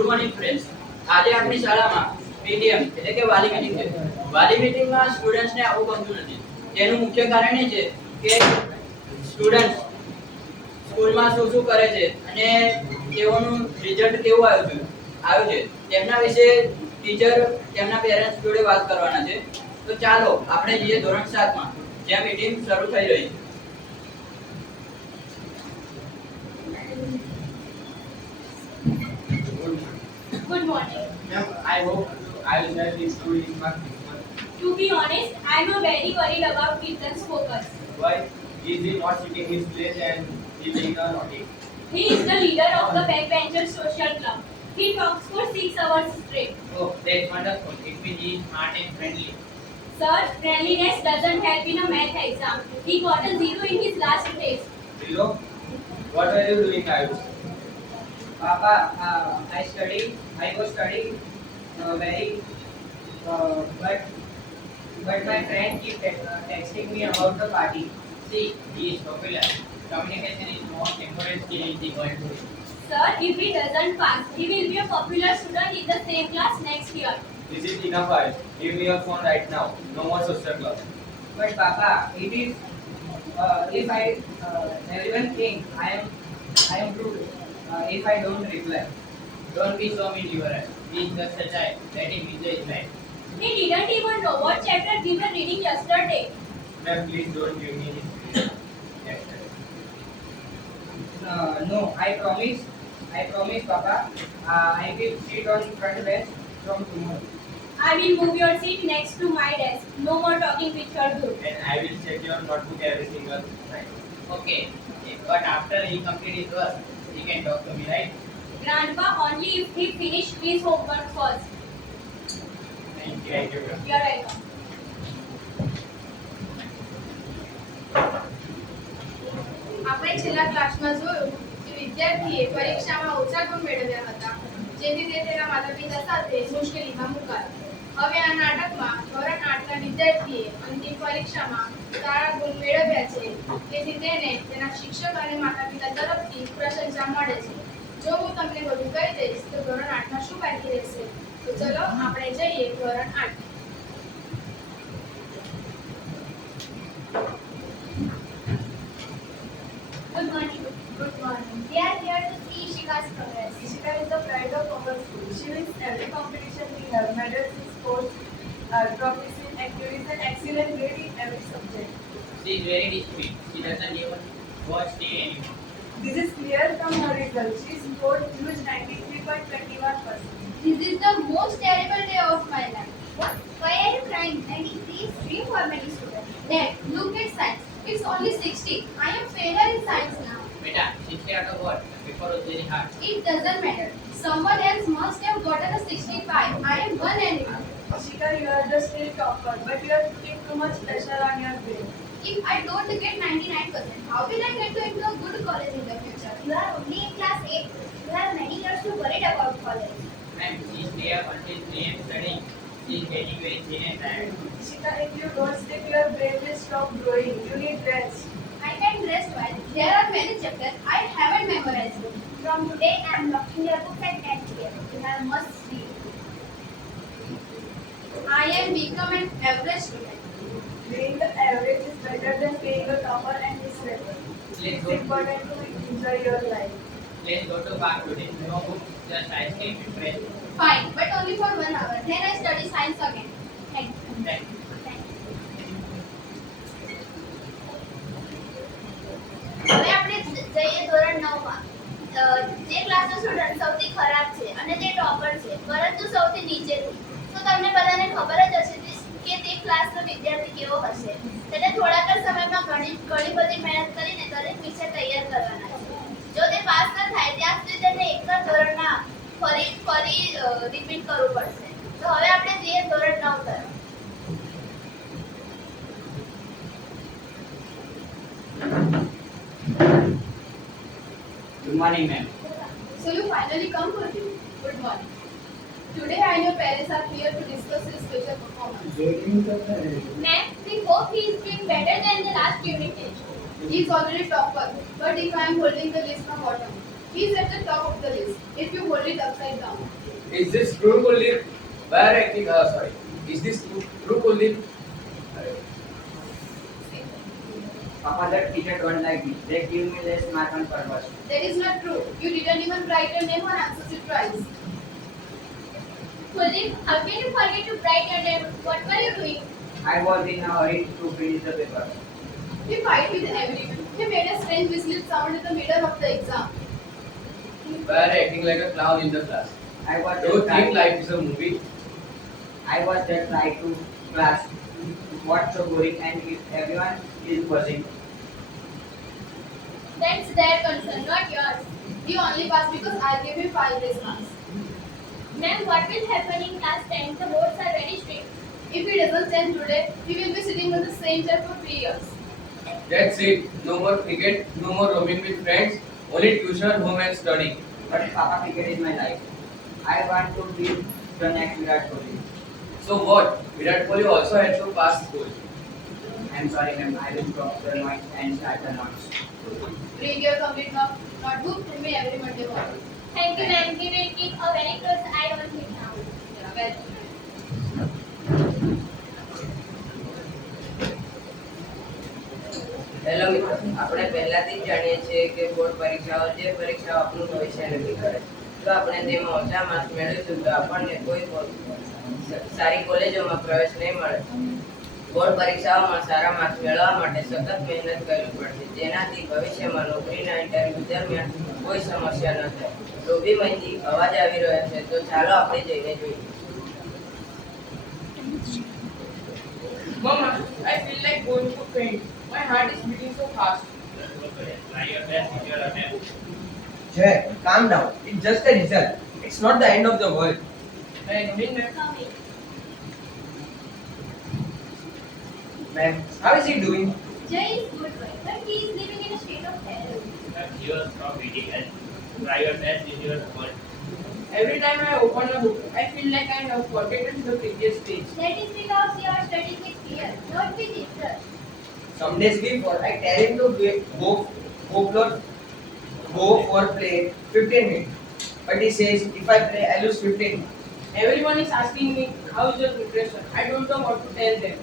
Good morning friends. આજે આપણી શાળામાં પીટીએમ એટલે કે વાલી મીટિંગ છે. વાલી મીટિંગમાં સ્ટુડન્ટ્સને આવવું ગમતું નથી. તેનું મુખ્ય કારણ એ છે કે સ્ટુડન્ટ્સ સ્કૂલમાં શું કરે છે અને તેઓનું રિઝલ્ટ કેવું આવ્યું છે તેમના વિશે ટીચર તેમના પેરેન્ટ્સ જોડે વાત કરવાના છે. તો ચાલો આપણે જઈએ ધોરણ 7 માં જ્યાં મીટિંગ શરૂ થઈ રહી છે. Good morning. Ma'am, I hope I will have this story in my month. To be honest, I am very worried about Kirtan's focus. Why is he not sitting his place and he being a naughty? He is the leader of the Backbenchers Social Club. He talks for 6 hours straight. Oh, that's wonderful. It means he is smart and friendly. Sir, friendliness doesn't help in a math exam. He got a 0 in his last test. Hello? What are you doing, Ayush? Papa, I was studying very, but my friend keep texting me about the party. See, he is popular. Communication is most important skill in the world today. Sir, if he doesn't pass, he will be a popular student in the same class next year. This is enough, Ayush. Give me your phone right now. No more social club. But Papa, it is if I everyone think I am rude if I don't reply. Don't be so mean, Yuvraj. He is just a child. Let him enjoy his life. He didn't even know what chapter we were reading yesterday. Ma'am, please don't give me his next. No, I promise, Papa. I will sit on front bench from tomorrow. I will move your seat next to my desk. No more talking with your group. And I will check your notebook every single night. Okay. But after he completes his work, he can talk to me, right? Grandpa, only if he finished his homework first. Thank you. Ma'am. You are welcome. આપણે છેલ્લા ક્લાસમાં જોયું કે વિદ્યાર્થીએ પરીક્ષામાં ઓછા ગુણ મેળવ્યા હતા, જેથી તે તેના માતા-પિતા સાથે મુશ્કેલીમાં મુકાયો. હવે આ નાટકમાં ધોરણ 8ના વિદ્યાર્થીએ અંતિમ પરીક્ષામાં સારા ગુણ મેળવ્યા છે, તેથી તેને તેના શિક્ષક અને માતા-પિતા તરફથી પ્રશંસા મળે છે. જો હું તમને બધું કહી દઈશ તો ધોરણ 8માં શું બાકી રહેશે? તો ચલો આપણે જઈએ ધોરણ 8. Good morning. Good morning. We are here to see Ishika's progress. Ishika is the pride of our school. She wins every competition we have, medals in sports, trophies in activities, and excellent grade in every subject. She is very disciplined. She doesn't even watch TV anymore. This is clear from her results. She scored huge 93.21%. This is the most terrible day of my life. What? Why are you crying? 93 is free for many students. Dad, look at science. It's only 60. I am failure in science now. Beta, 60 out of what? The paper was very hard. It doesn't matter. Someone else must have gotten a 65. I am one animal. Ishika, you are the still topper, but you are putting too much pressure on your brain. If I don't get 99%, how will I get into a good college in the future? You are only in class 8. You have many years to worry about college. And she stay up until 3 am studying. She is getting very thin and tired. Ishika, if you don't sleep, your brain will stop growing. You need rest. I can rest while there are many chapters I haven't memorized. From today, I am locking your books at 10 p.m. You have must read. I am become an average student. Being the average is better than being a topper and miserable. Let's It's go. important to enjoy your life. Let's go to park today. No books, just ice cream and fresh. Fine, but only for 1 hour. Then I study science again. Thank you. Thank you. હવે આપણે જઈએ ધોરણ 9 માં. જે ક્લાસનો student સૌથી ખરાબ છે અને તે ટોપર છે પરંતુ સૌથી નીચેથી. તો તમને બધાને ખબર જ હશે કે તે ક્લાસનો વિદ્યાર્થી કેવો હશે. તેને થોડાક જ સમયમાં ઘણી બધી મહેનત કરીને દરેક વિષય તૈયાર કરવાના છે. જો તે પાસ ન થાય ત્યાં સુધી તેને એક જ ધોરણમાં ફરી રિપીટ કરવું પડશે. તો હવે આપણે જઈએ ધોરણ 9 તરફ. Good morning, ma'am. So you finally come to me. Good morning. Today I and your parents are here to discuss his future performance. Ma'am, we hope he is doing better than the last unit test. He is already topper, but if I am holding the list from bottom, He is at the top of the list if you hold it upside down. Is this true, Kuldeep? Where acting? Sorry. Is this true, Kuldeep? Papa, that teacher don't like me. They give me less mark on purpose. That is not true. You didn't even write your name on answers it twice. Kuldeep, how can you forget to write your name? What were you doing? I was in a hurry to finish the paper. He fight with everyone. He made a strange whistling sound in the middle of the exam. Where acting like a clown in the class. I was Do you just think trying, life is a movie? I was just trying to class. What's so boring and if everyone is buzzing. That's their concern, not yours. He only passed because I gave him 5 less marks. Ma'am, what will happen in class 10? The boards are very strict. If he doesn't change today, he will be sitting on the same chair for 3 years. That's it. No more cricket, no more roaming with friends, only tuition, home and study. But Papa, cricket is my life. I want to be the next Virat Kohli. So what? Virat Kohli also had to pass school. I'm sorry, ma'am. I will drop the noise and start the notes. Bring your complete notebook to me every Monday morning. Thank you, ma'am. We will keep a very close eye on him now. Yeah, well. Hello મિત્રો, આપણે પહેલાથી જ જાણીએ છીએ કે board પરીક્ષાઓ જે પરીક્ષાઓ આપણું ભવિષ્ય નક્કી કરે. જો આપણે તેમાં ઓછા માર્ક્સ મેળવીશું તો આપણને કોઈ સારી કોલેજોમાં પ્રવેશ નહીં મળે. બોર્ડ પરીક્ષાઓમાં સારા માર્ક્સ મેળવવા માટે સતત મહેનત કરવી પડશે, જેનાથી ભવિષ્યમાં નોકરીના ઇન્ટરવ્યુ દરમિયાન કોઈ સમસ્યા ન થાય. લોભીમાંથી અવાજ આવી રહ્યો છે, તો ચાલો આપણે જઈને જોઈએ. Mama, I feel like going to faint. My heart is beating so fast. Try your best with your attempt. Jay, calm down. It's just a result. It's not the end of the world. Hey, Naveen, Come in. Ma'am, how is he doing? Jay is good boy, but he is living in a state of terror. Here, stop eating and try your best with your work. every time I open a book, I feel like I have forgotten the previous page. That is because you are studying with fear, not with interest. Some days before, I tell him to go for play 15 minutes. But he says, if I play, I lose 15. Everyone is asking me, how is your preparation? I don't know what to tell them.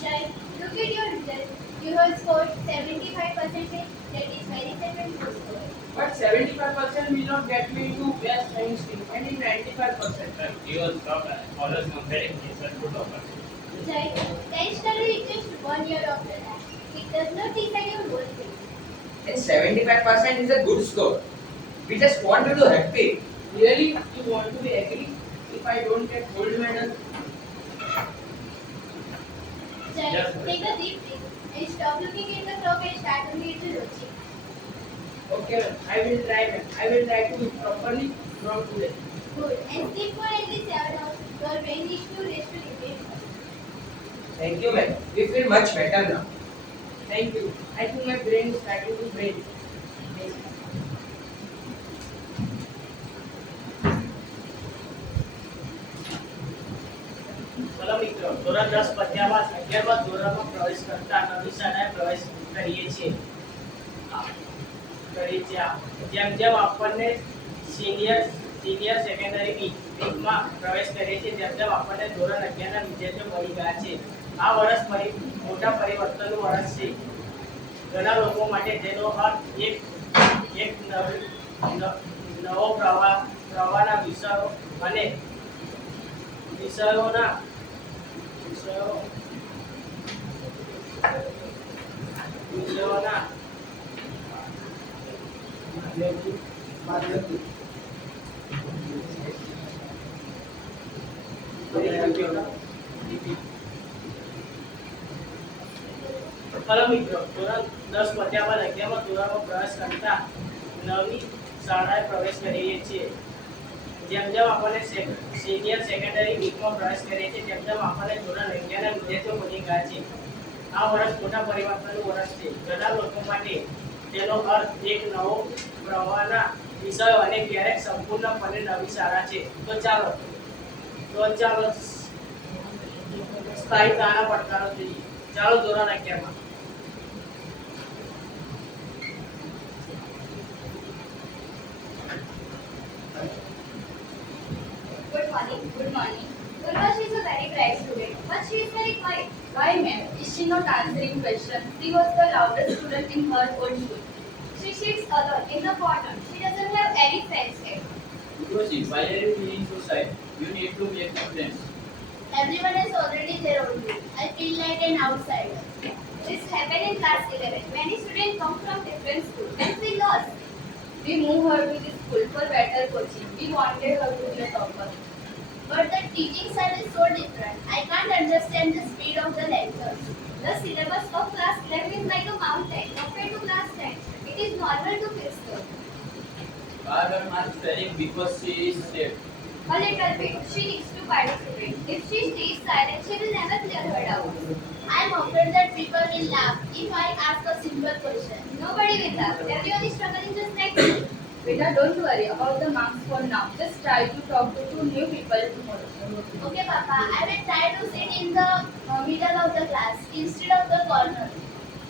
Jay, look at your result. You have scored 75%. That is very good score. But 75% will not get me into best science team, and in 95%. Here, stop always comparing yourself to toppers. Jay, nationally is just 1 year after that. It does not decide your whole thing. And 75% is a good score. We just want you to happy. Really, you want to be agree if I don't get gold medal? Jay, Yes, sir. take a deep breath and stop looking at the clock and start looking at the logic. Okay, I will try. I will try to eat properly from today. Good. And sleep for at least 7 hours. Your brain needs to rest to repair. Thank you, ma'am. We feel much better now. Thank you. I think my brain is starting to break. બોલો મિત્રો, ધોરણ 10 પત્યા બાદ 11મા ધોરણમાં પ્રવેશ કરતા નવી શાળાએ પ્રવેશ કરીએ છીએ. જેમ જેમ આપણને સિનિયર સેકન્ડરી વીકમાં પ્રવેશ કરીએ છીએ તેમ તેમ આપણને ધોરણ 11ના વિદ્યાર્થીઓ મળી ગયા છે. આ વર્ષ મોટા પરિવર્તનનું વર્ષ છે. ઘણા લોકો માટે તેનો અર્થ એક નવો પ્રવાહના વિષયો અને વિષયોના હેલો મિત્રો, ધોરણ 10 પત્યા બાદ 11મા ધોરણમાં પ્રવેશ કરતા નવી શાળાએ પ્રવેશ કરીએ છીએ. જેમ જેમ આપણને સિનિયર સેકન્ડરી વીકમાં પ્રવેશ કરીએ છીએ તેમ તેમ આપણને ધોરણ 11ના વિદ્યાર્થીઓ મળી ગયા છે. આ વર્ષ મોટા પરિવર્તનનું વર્ષ છે. ઘણા લોકો માટે તેનો અર્થ એક નવો પ્રવાહના વિષયો અને ક્યારેક સંપૂર્ણપણે નવી શાળા છે. તો ચાલો સ્થાયીતાના પડકારો જોઈએ. ચાલો ધોરણ 11માં. Good morning. Urvashi is a very bright student, but she is very quiet. Why, ma'am? Is she not answering questions? She was the loudest student in her own school. She sits alone in the corner. She doesn't have any friends yet. Urvashi, why are you feeling so sad? You need to make new friends. Everyone is already there only. I feel like an outsider. This happened in class 11. Many students come from different schools and feel lost. We moved her to this school for better coaching. We wanted her to be a topper. But the teaching style is so different. I can't understand the speed of the lectures. The syllabus of class 11 is like a mountain compared to class 10. It is normal to fix them. Are her marks failing because she is safe? A little bit. She needs to participate. If she stays silent, she will never clear her doubts. I am afraid that people will laugh if I ask a simple question. Nobody will laugh. Everyone is struggling just like me. Beta, don't worry about the marks for now. Just try to talk to 2 new people tomorrow. Okay, Papa. I will try to sit in the middle of the class instead of the corner.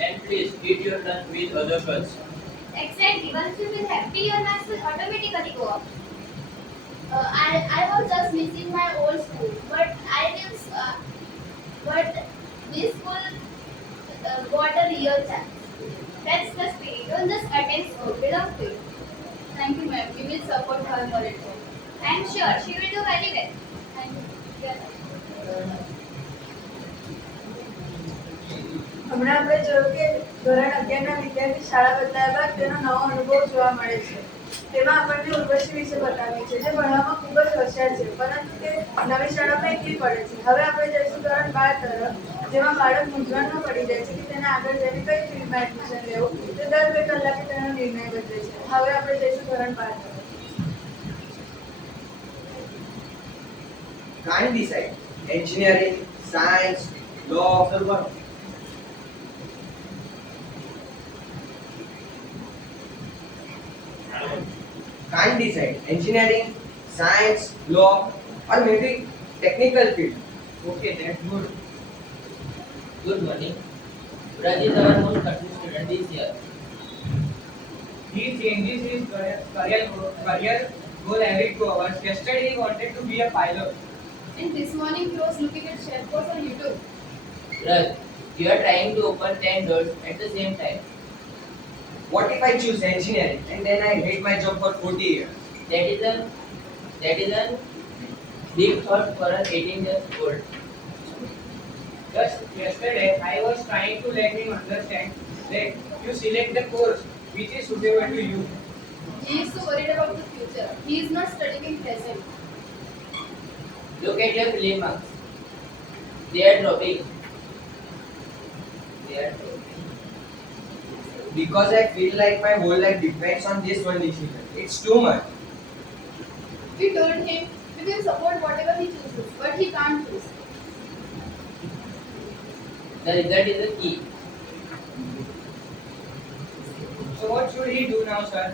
And please eat your lunch with other girls. Exactly. Once you feel happy, your marks will automatically go up. I was just missing my old school, but this school got a real chance. That's the spirit. Don't just attend school. Belong to it. Thank you, ma'am. We will support her more at home. I'm sure she will do very well. Thank you. હમણાં આપણે જોયું કે ધોરણ 11ના વિદ્યાર્થી શાળા બદલાયા બાદ તેનો નવો અનુભવ જોવા મળે છે. તેમાં આપણને ઉર્વશી વિશે બતાવ્યું છે જે ભણવામાં ખૂબ જ હોશિયાર છે, પરંતુ તે નવી શાળામાં એકલી પડે છે. હવે આપણે જઈશું ધોરણ 12 તરફ, જેમાં બાળક મૂંઝવણમાં પડી જાય છે કે તેને આગળ જઈને કઈ ફિલ્ડમાં એડમિશન લેવું. તે દર 2 કલાકે તેનો નિર્ણય બદલે છે. હવે આપણે જઈશું ધોરણ 12 તરફ. Can't decide. Engineering, science, law. Can't decide. Engineering, science, law, or maybe technical field. Okay, that's good. Good morning. Raj is our most cutting student this year. He changes his career goal every 2 hours. Yesterday he wanted to be a pilot. And this morning he was looking at chef course on YouTube. Raj, you are trying to open 10 doors at the same time. What if I choose engineering and then I hate my job for 40 years? That is a big thought for an 18 years old. Just yesterday I was trying to let him understand that you select the course which is suitable to you. He is so worried about the future. He is not studying in present. Look at your film marks. They are dropping. Because I feel like my whole life depends on this one decision. It's too much. We told him we will support whatever he chooses, but he can't choose. The result is the key. So what should he do now, sir?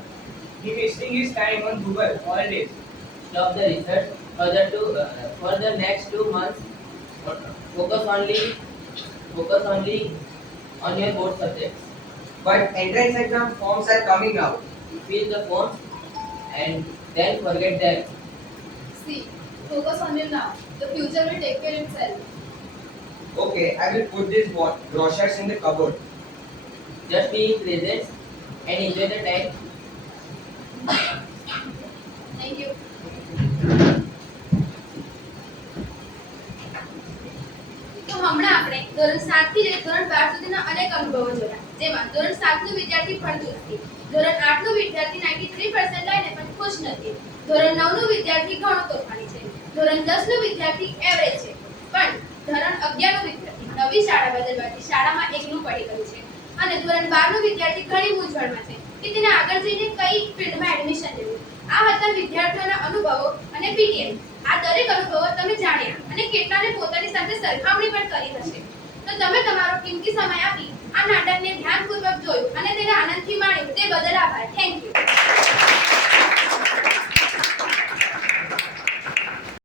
He wasting his time on Google all days. Stop the research for the next 2 months. Focus only on your board subjects. But entrance exam forms are coming out. Fill the forms and then forget them. See, focus on him now. The future will take care of itself. Okay, I will put these brochures in the cupboard. Just be present and enjoy the time. Thank you. તો હમણાં આપણે ધોરણ 7 થી લઈ ધોરણ 12 સુધીના અનેક અનુભવો જોયા, જેમાં ધોરણ 7 નું વિદ્યાર્થી ભણતું નથી, ધોરણ 8 નું વિદ્યાર્થી 93% લાવીને પણ ખુશ નથી, ધોરણ 9 નું વિદ્યાર્થી ઘણો તોફાની છે, ધોરણ 10 નું વિદ્યાર્થી એવરેજ છે, પણ ધોરણ 11 નું વિદ્યાર્થી નવી શાળા બદલવાથી શાળામાં એકલું પડી ગયું છે, અને ધોરણ 12 નું વિદ્યાર્થી ઘણી મૂંઝવણમાં છે કે તેને આગળ જઈને કઈ ફિલ્ડમાં એડમિશન લેવું. આ હતા વિદ્યાર્થીઓના અનુભવો અને પીટીએમ. આ દરેક અનુભવો તમે જાણ્યા અને કેટલાને પોતાની સાથે સરખામણી પણ કરી હશે. તો તમે તમારો કિંમતી સમય આપી આ નાટકને ધ્યાનપૂર્વક જોયું અને તેને આનંદથી માણ્યું તે બદલ આભાર. Thank you.